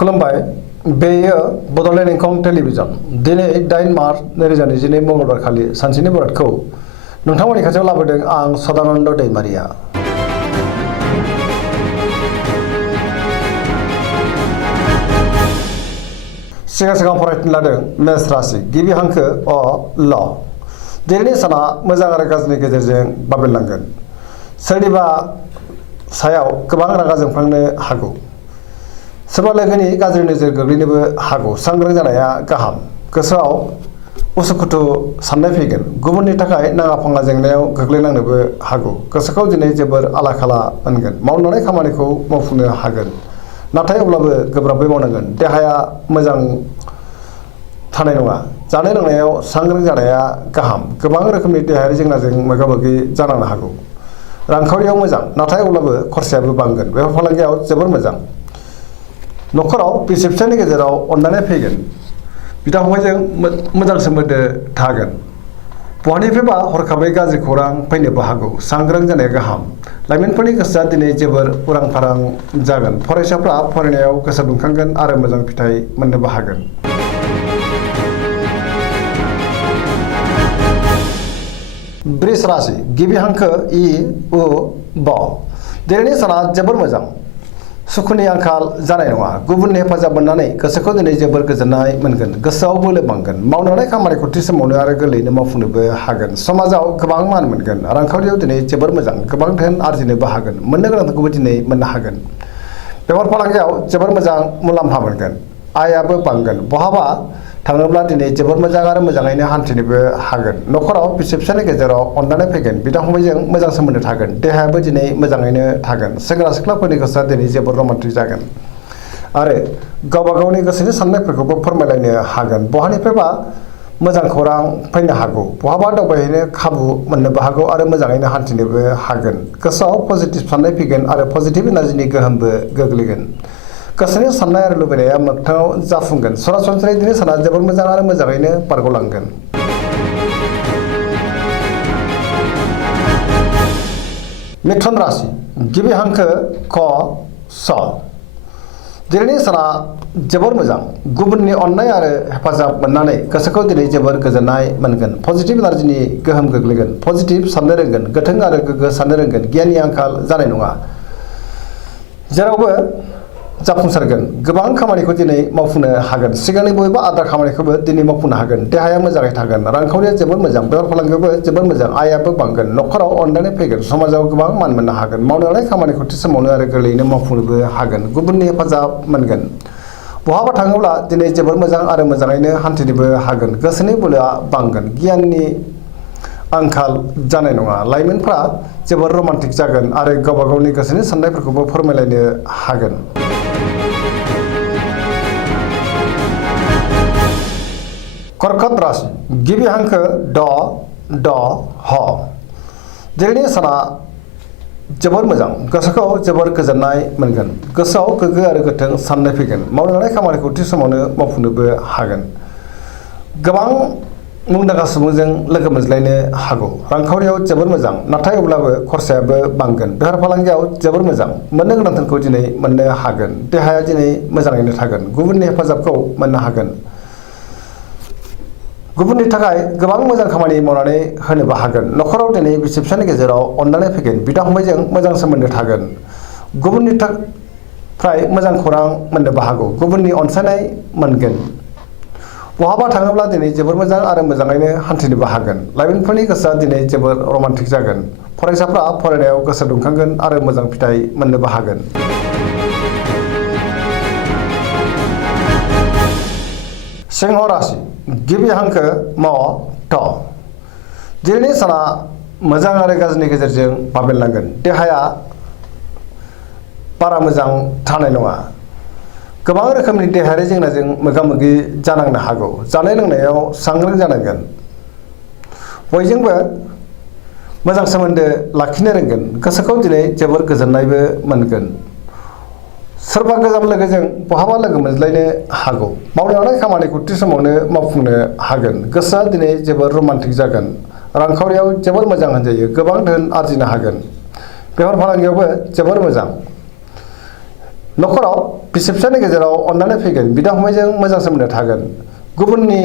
खुलुमबाय बेयो बड'लेण्ड इंखं टेलिभिजन दिनै 8 मार्च 2022 मंगलबार खालि सानसेनि बरादखौ नोंथांमोननि खाथियाव लाबोदों आं सदानन्द दैमारिया। सिगां फरायथिं लादों मेष राशि गिबि हांखो अ ल। दिनैनि साना मोजां आरो गाज्रिनि गेजेरजों बाबेनलांगोन। सोरनिबा सायाव गोबां रागा जोंफ्लांनो हागौ। सोरबा लोगोनि गाज्रि नोजोर गोग्लैनोबो हागौ। सांग्रां जानाया गाहाम। गोसोआव उसुखुथु साननाय फैगोन। गुबुननि थाखाय नाङा फाङा जेंनायाव गोग्लैनांनोबो हागौ। गोसोखौ दिनै जोबोर आला खाला मोनगोन। मावनानै खामानिखौ मावफुंनो हागोन, नाथाय अब्लाबो गोब्राबै मावनांगोन। देहाया मोजां थानाय नङा। जानाय लोंनायाव सांग्रां जानाया गाहाम। गोबां रोखोमनि देहायारि जेंनाजों मोगा मोगि जानांनो हागौ। रांखावरियाव मोजां, नाथाय अब्लाबो खरसायाबो बांगोन। बेफार फालांगियाव जोबोर मोजां। न'खराव बिसि फिसायनि गेजेराव अनलायनाय फैगोन। बिदा फंबायजों मोजां सोमोन्दो थागोन। बहानिफ्रायबा हरखाबै गाज्रि खौरां फैनोबो हागौ। सांग्रां जानाया गाहाम। लाइमोनफोरनि गोसोआ दिनै जोबोर उरां फारां जागोन। फरायसाफ्रा फरायनायाव गोसो दुंखांगोन आरो मोजां फिथाइ मोननोबो हागोन। वृष राशि गिबि हांखो इ उ ब। दिनैनि साना जोबोर मोजां। सुखुनि आंखाल जानाय नङा। गुबुननि हेफाजाब मोननानै गोसोखौ दिनै जोबोर गोजोननाय मोनगोन। गोसोआव बोलो बांगोन। मावनानै खामानिखौ थि समावनो आरो गोरलैयैनो मावफुंनोबो हागोन। समाजाव गोबां मान मोनगोन। रांखावरियाव दिनै जोबोर मोजां। गोबां धोन आरजिनोबो हागोन। मोननो गोनांखौबो दिनै मोननो हागोन। बेफार फालांगियाव जोबोर मोजां मुलाम्फा मोनगोन। आयाबो बांगोन। बहाबा थाङोब्ला दिनै जोबोर मोजां आरो मोजाङैनो हान्थिनोबो हागोन। न'खराव बिसि फिसायनि गेजेराव अनलायनाय फैगोन। बिदा फंबायजों मोजां सोमोन्दो थागोन। देहायाबो दिनै मोजाङैनो थागोन। सेंग्रा सिख्लाफोरनि गोसोआ दिनै जोबोर रमान्टिक जागोन आरो गावबा गावनि गोसोनि साननायफोरखौबो फोरमायलायनो हागोन। बहानिफ्रायबा मोजां खौरां फैनो हागौ। बहाबा दावबायहैनो खाबु मोननोबो हागौ आरो मोजाङैनो हान्थिनोबो हागोन। गोसोआव पजिटिभ साननाय फैगोन आरो पजिटिभ एनार्जिनि गोहोमबो गोग्लैगोन। गोसोनि साननाय आरो लुबैनाया मोगथाङाव जाफुंगोन। सरासनस्रायै दिनै साना जोबोर मोजां आरो मोजाङैनो बारग'लांगोन। मिथुन राशि गिबि हांखो क स। दिनैनि साना जोबोर मोजां। गुबुननि अननाय आरो हेफाजाब मोननानै गोसोखौ दिनै जोबोर गोजोननाय मोनगोन। पजिटिभ एनार्जिनि गोहोम गोग्लैगोन। पजिटिभ साननो रोंगोन। गोथों आरो गोग्गो साननो रोंगोन। गियाननि आंखाल जानाय नङा। जेरावबो जाफुंसारगोन। गोबां खामानिखौ दिनै मावफुंनो हागोन। सिगांनि बबेबा आद्रा खामानिखौबो दिनै मावफुंनो हागोन। देहाया मोजाङै थागोन। रांखावरिया जोबोर मोजां। बेफार फालांगियावबो जोबोर मोजां। आयाबो बांगोन। न'खराव अनलायनाय फैगोन। समाजाव गोबां मान मोननो हागोन। मावनो लानाय खामानिखौ थि समावनो आरो गोरलैयैनो मावफुंनोबो हागोन। गुबुननि हेफाजाब मोनगोन। बहाबा थाङोब्ला दिनै जोबोर मोजां आरो मोजाङैनो हान्थिनोबो हागोन। गोसोनि बोलोआ बांगोन। गियाननि आंखाल जानाय नङा। लाइमोनफ्रा जोबोर रमान्टिक जागोन आरो गावबा गावनि गोसोनि साननायफोरखौबो फोरमायलायनो हागोन। कर्कट राशि गिबि हांखो ड ढ ह। दिनैनि साना जोबोर मोजां। गोसोखौ जोबोर गोजोननाय मोनगोन। गोसोआव गोग्गो आरो गोथों साननाय फैगोन। मावनो लानाय खामानिखौ थि समावनो मावफुंनोबो हागोन। गोबां मुंदांखा सुबुंजों लोगो मोनज्लायनो हागौ। रांखावरियाव जोबोर मोजां, नाथाय अब्लाबो खरसायाबो बांगोन। बेफार फालांगियाव जोबोर मोजां। मोननो गोनां धोनखौ दिनै मोननो हागोन। देहाया दिनै मोजाङैनो थागोन। गुबुननि हेफाजाबखौ मोननो हागोन। गुबुननि थाखाय गोबां मोजां खामानि मावनानै होनोबो हागोन। न'खराव दिनै बिसि फिसायनि गेजेराव अनलायनाय फैगोन। बिदा फंबायजों मोजां सोमोन्दो थागोन। गुबुननिफ्राय मोजां खौरां मोननोबो हागौ। गुबुननि अनसायनाय मोनगोन। बहाबा थाङोब्ला दिनै जोबोर मोजां आरो मोजाङैनो हान्थिनोबो हागोन। लाइमोनफोरनि गोसोआ दिनै जोबोर रमान्टिक जागोन। फरायसाफ्रा फरायनायाव गोसो दुंखांगोन आरो मोजां फिथाइ मोननोबो हागोन। सिंह राशि गिबि हांखो म थ। दिनैनि साना मोजां आरो गाज्रिनि गेजेरजों बाबेनलांगोन। देहाया बारा मोजां थानाय नङा। गोबां रोखोमनि देहायारि जेंनाजों मोगा मोगि जानांनो हागौ। जानाय लोंनायाव सांग्रां जानांगोन। बयजोंबो मोजां सोमोन्दो लाखिनो रोंगोन। गोसोखौ दिनै जोबोर गोजोननायबो मोनगोन। सोरबा गोजाम लोगोजों बहाबा लोगो मोनज्लायनो हागौ। मावनो लानाय खामानिखौ थि समावनो मावफुंनो हागोन। गोसोआ दिनै जोबोर रमान्टिक जागोन। रांखावरियाव जोबोर मोजां होनजायो। गोबां धोन आरजिनो हागोन। बेफार फालांगियावबो जोबोर मोजां। न'खराव बिसि फिसायनि गेजेराव अननानै फैगोन बिदा फंबायजों मोजां सोमोन्दो थागोन गुबुननि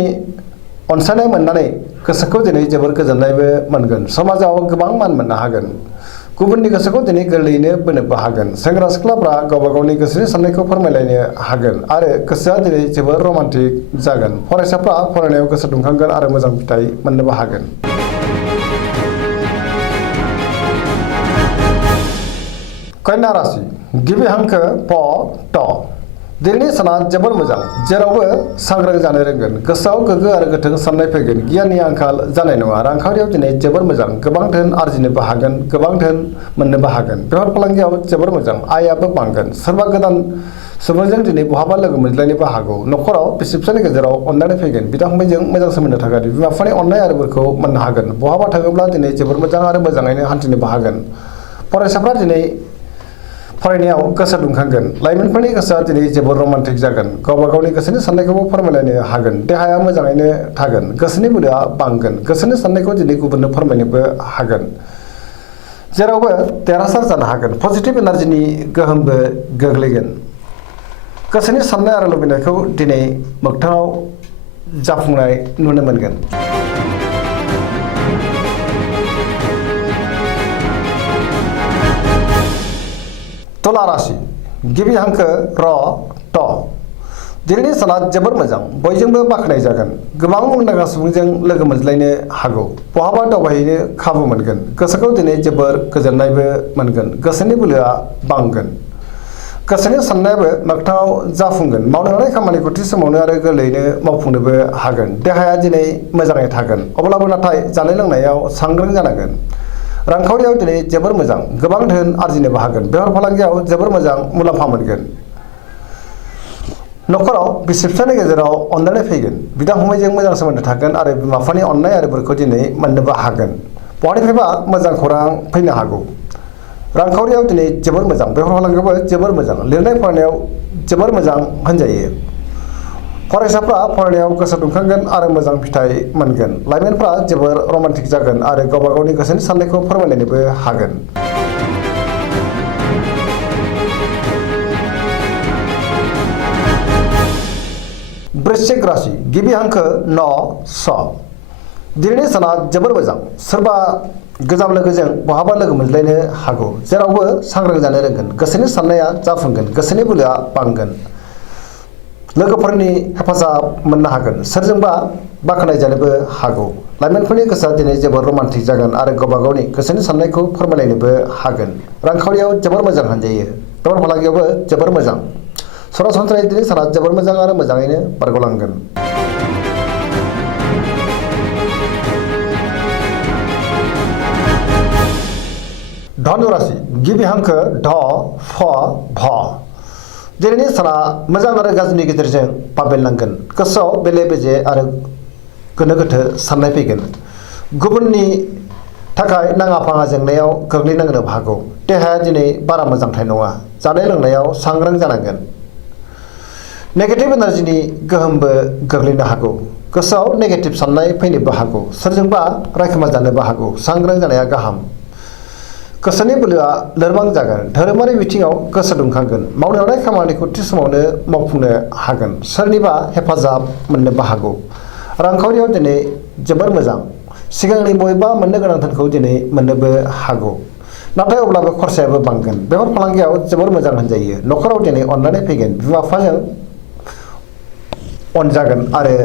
अनसायनाय मोननानै गोसोखौ दिनै जोबोर गोजोननायबो मोनगोन समाजाव गोबां मान मोननो हागोन गुबुननि गोसोखौ दिनै गोरलैयैनो बोनोबो हागोन सेंग्रा सिख्लाफ्रा गावबा गावनि गोसोनि साननायखौ फोरमायलायनो हागोन आरो गोसोआ दिनै जोबोर रमान्टिक जागोन फरायसाफ्रा फरायनायाव गोसो दुंखांगोन आरो मोजां फिथाइ मोननोबो हागोन। कन्या राशि गिबि हांखो प ट दिनैनि साना जोबोर मोजां जेरावबो सांग्रां जानो रोंगोन गोसोआव गोग्गो आरो गोथों साननाय फैगोन गियाननि आंखाल जानाय नङा रांखावरियाव दिनै जोबोर मोजां गोबां धोन आरजिनोबो हागोन गोबां धोन मोननोबो हागोन बेफार फालांगियाव जोबोर मोजां आयाबो बांगोन सोरबा गोदान सुबुंजों दिनै बहाबा लोगो मोनज्लायनोबो हागौ न'खराव बिसि फिसायनि गेजेराव अननानै फैगोन बिदा फंबायजों मोजां सोमोन्दो थागोन बिमा बिफानि अननाय आरो बोरखौ मोननो हागोन बहाबा थाङोब्ला दिनै जोबोर मोजां आरो मोजाङैनो हान्थिनोबो हागोन फरायसाफ्रा दिनै फरायनायाव गोसो दुंखांगोन लाइमोनफोरनि गोसोआ दिनै जोबोर रमान्टिक जागोन गावबा गावनि गोसोनि साननायखौबो फोरमायलायनो हागोन देहाया मोजाङैनो थागोन गोसोनि बोलोआ बांगोन गोसोनि साननायखौ दिनै गुबुननो फोरमायनोबो हागोन जेरावबो देरहासार जानो हागोन पजिटिभ एनार्जिनि गोहोमबो गोग्लैगोन गोसोनि साननाय आरो लुबैनायखौ दिनै मोगथाङाव जाफुंनाय नुनो मोनगोन। तुला राशि गिबि हांखो र ट दिनैनि साना जोबोर मोजां बयजोंबो बाख्नाय जागोन गोबां मुंदांखा सुबुंजों लोगो मोनज्लायनो हागौ बहाबा दावबायहैनो खाबु मोनगोन गोसोखौ दिनै जोबोर गोजोननायबो मोनगोन गोसोनि बोलोआ बांगोन गोसोनि साननायाबो मोगथाङाव जाफुंगोन मावनो हानाय खामानिखौ थि समावनो आरो गोरलैयैनो मावफुंनोबो हागोन देहाया दिनै मोजाङै थागोन अब्लाबो नाथाय जानाय लोंनायाव सांग्रां जानांगोन रांखावरियाव दिनै जोबोर मोजां गोबां धोन आरजिनोबो हागोन बेफार फालांगियाव जोबोर मोजां मुलाम्फा मोनगोन न'खराव बिसि फिसायनि गेजेराव अननानै फैगोन बिदा फंबायजों मोजां सोमोन्दो थागोन आरो बिमा बिफानि अननाय आरो बोरखौ दिनै मोननोबो हागोन बहानिफ्रायबा मोजां खौरां फैनो हागौ रांखावरियाव दिनै जोबोर मोजां बेफार फालांगियावबो जोबोर मोजां लिरनाय फरायनायाव जोबोर मोजां होनजायो फरायसाफ्रा फरायनायाव गोसो दुंखांगोन आरो मोजां फिथाइ मोनगोन लाइमोनफ्रा जोबोर रमान्टिक जागोन आरो गावबा गावनि गोसोनि साननायखौ फोरमायलायनोबो हागोन। वृश्चिक राशि गिबि हांखो न स दिनैनि साना जोबोर मोजां सोरबा गोजाम लोगोजों बहाबा लोगो मोनज्लायनो हागौ जेरावबो सांग्रां जानो रोंगोन गोसोनि साननाया जाफुंगोन गोसोनि बोलोआ बांगोन लोगोफोरनि हेफाजाब मोननो हागोन सोरजोंबा बाख्नाय जानोबो हागौ लाइमोनफोरनि गोसोआ दिनै जोबोर रमान्टिक जागोन आरो गावबा गावनि गोसोनि साननायखौ फोरमायलायनोबो हागोन रांखावरियाव जोबोर मोजां होनजायो बेफार फालांगियावबो जोबोर मोजां सरासनस्रायै दिनै साना जोबोर मोजां आरो मोजाङैनो बारग'लांगोन। धनु राशि गिबि हांखो ढ फ भ दिनैनि साना मोजां आरो गाज्रिनि गेजेरजों बाबेनलांगोन गोसोआव बेले बेजे आरो गोनो गोथो साननाय फैगोन गुबुननि थाखाय नाङा फाङा जेंनायाव गोग्लैनांनोबो हागौ देहाया दिनै बारा मोजांथाय नङा जानाय लोंनायाव सांग्रां जानांगोन नेगेटिभ एनार्जिनि गोहोमबो गोग्लैनो हागौ गोसोआव नेगेटिभ साननाय फैनोबो हागौ सोरजोंबा रायखोमा जानोबो हागौ सांग्रां जानाया गाहाम गोसोनि बोलोआ लोरबां जागोन धोरोमारि बिथिङाव गोसो दुंखांगोन मावनो हानाय खामानिखौ थि समावनो मावफुंनो हागोन सोरनिबा हेफाजाब मोननोबो हागौ रांखावरियाव दिनै जोबोर मोजां सिगांनि बबेबा मोननो गोनां धोनखौ दिनै मोननोबो हागौ नाथाय अब्लाबो खरसायाबो बांगोन बेफार फालांगियाव जोबोर मोजां होनजायो न'खराव दिनै अननानै फैगोन बिमा बिफाजों अनजागोन आरो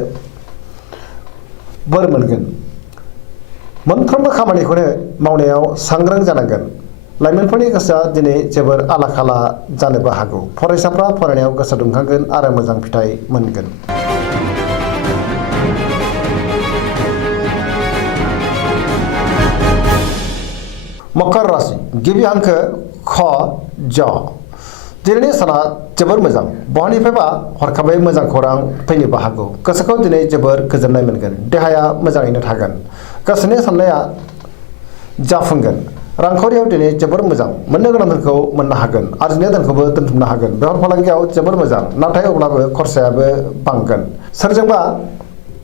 बोर मोनगोन मोनफ्रोमबो खामानिखौनो मावनायाव सांग्रां जानांगोन लाइमोनफोरनि गोसोआ दिनै जोबोर आला खाला जानोबो हागौ फरायसाफ्रा फरायनायाव गोसो दुंखांगोन आरो मोजां फिथाइ मोनगोन। मकर राशि गिबि हांखो ख ज दिनैनि साना जोबोर मोजां बहानिफ्रायबा हरखाबै मोजां खौरां फैनोबो हागौ गोसोखौ दिनै जोबोर गोजोननाय मोनगोन देहाया मोजाङैनो थागोन गोसोनि साननाया जाफुंगोन रांखावरियाव दिनै जोबोर मोजां मोननो गोनां धोनखौ मोननो हागोन आरजिनाय धोनखौबो दोनथुमनो हागोन बेफार फालांगियाव जोबोर मोजां नाथाय अब्लाबो खरसायाबो बांगोन सोरजोंबा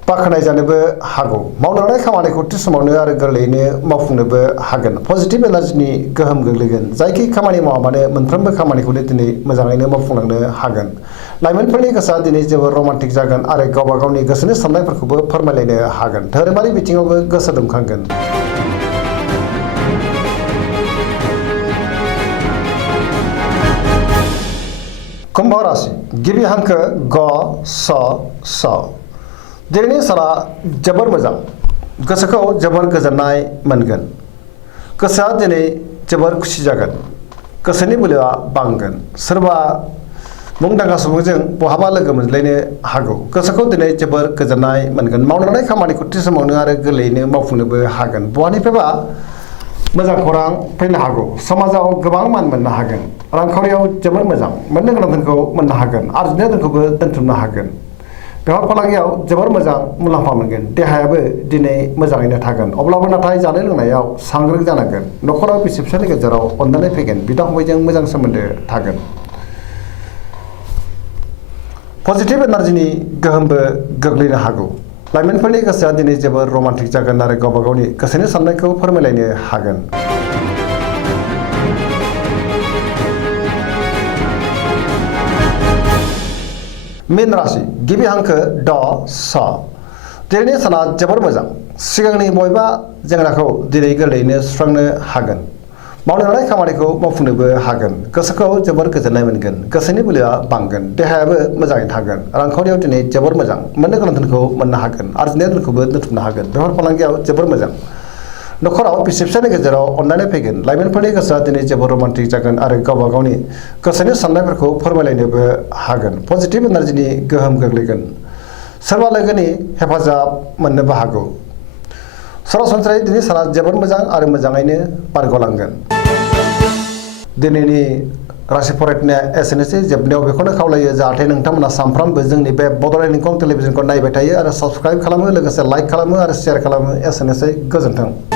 बाखनायजानोबो हागौ। मावनो लानाय खामानिखौ थि समावनो आरो गोरलैयैनो मावफुंनोबो हागोन। पजिटिभ एनार्जिनि गोहोम गोग्लैगोन। जायखि खामानि मावा मानो मोनफ्रोमबो खामानिखौनो दिनै मोजाङैनो मावफुंलांनो हागोन। लाइमोनफोरनि गोसोआ दिनै जोबोर रमान्टिक जागोन आरो गावबा गावनि गोसोनि साननायफोरखौबो फोरमायलायनो हागोन। धोरोमारि बिथिङावबो गोसो दुंखांगोन। कुम्भ राशि गिबि हांखो ग स स। दिनैनि साना जोबोर मोजां। गोसोखौ जोबोर गोजोननाय मोनगोन। गोसोआ दिनै जोबोर खुसि जागोन। गोसोनि बोलोआ बांगोन। सोरबा मुंदांखा सुबुंजों बहाबा लोगो मोनज्लायनो हागौ। गोसोखौ दिनै जोबोर गोजोननाय मोनगोन। मावनो लानाय खामानिखौ थि समावनो आरो गोरलैयैनो मावफुंनोबो हागोन। बहानिफ्रायबा मोजां खौरां फैनो हागौ। समाजाव गोबां मान मोननो हागोन। रांखावरियाव जोबोर मोजां। मोननो गोनां धोनखौ मोननो हागोन। आरजिनाय धोनखौबो दोनथुमनो हागोन। बेफार फालांगियाव जोबोर मोजां मुलाम्फा मोनगोन। देहायाबो दिनै मोजाङैनो थागोन। अब्लाबो नाथाय जानाय लोंनायाव सांग्रां जानांगोन। न'खराव बिसि फिसायनि गेजेराव अनलायनाय फैगोन। बिदा फंबायजों मोजां सोमोन्दो थागोन। पजिटिभ एनार्जिनि गोहोमबो गोग्लैनो हागौ। लाइमोनफोरनि गोसोआ दिनै जोबोर रमान्टिक जागोन आरो गावबा गावनि गोसोनि साननायखौ फोरमायलायनो हागोन। मीन राशि गिबि हांखो ड स। दिनैनि साना जोबोर मोजां। सिगांनि बबेबा जेंनाखौ दिनै गोरलैयैनो सुस्रांनो हागोन। मावनो लानाय खामानिखौ मावफुंनोबो हागोन। गोसोखौ जोबोर गोजोननाय मोनगोन। गोसोनि बोलोआ बांगोन। देहायाबो मोजाङै थागोन। रांखावरियाव दिनै जोबोर मोजां। मोननो गोनां धोनखौ मोननो हागोन। आरजिनाय धोनखौबो दोनथुमनो हागोन। बेफार फालांगियाव जोबोर मोजां। न'खराव बिसि फिसायनि गेजेराव अनलायनाय फैगोन। लाइमोनफोरनि गोसोआ दिनै जोबोर रमान्टिक जागोन आरो गावबा गावनि गोसोनि साननायफोरखौ फोरमायलायनोबो हागोन। पजिटिभ एनार्जिनि गोहोम गोग्लैगोन। सोरबा लोगोनि हेफाजाब मोननोबो हागौ। सरासनस्रायै दिनै साना जोबोर मोजां आरो मोजाङैनो बारग'लांगोन। दिनैनि राशि फरायनाया एसेनोसै। जोबनायाव बेखौनो खावलायो जाहाथे नोंथांमोना सानफ्रामबो जोंनि बे बड'लेण्ड इंखं टेलिभिजनखौ नायबाय थायो आरो साबस्क्राइब खालामो, लोगोसे लाइक खालामो आरो शेयार खालामो। एसेनोसै। गोजोन्थों।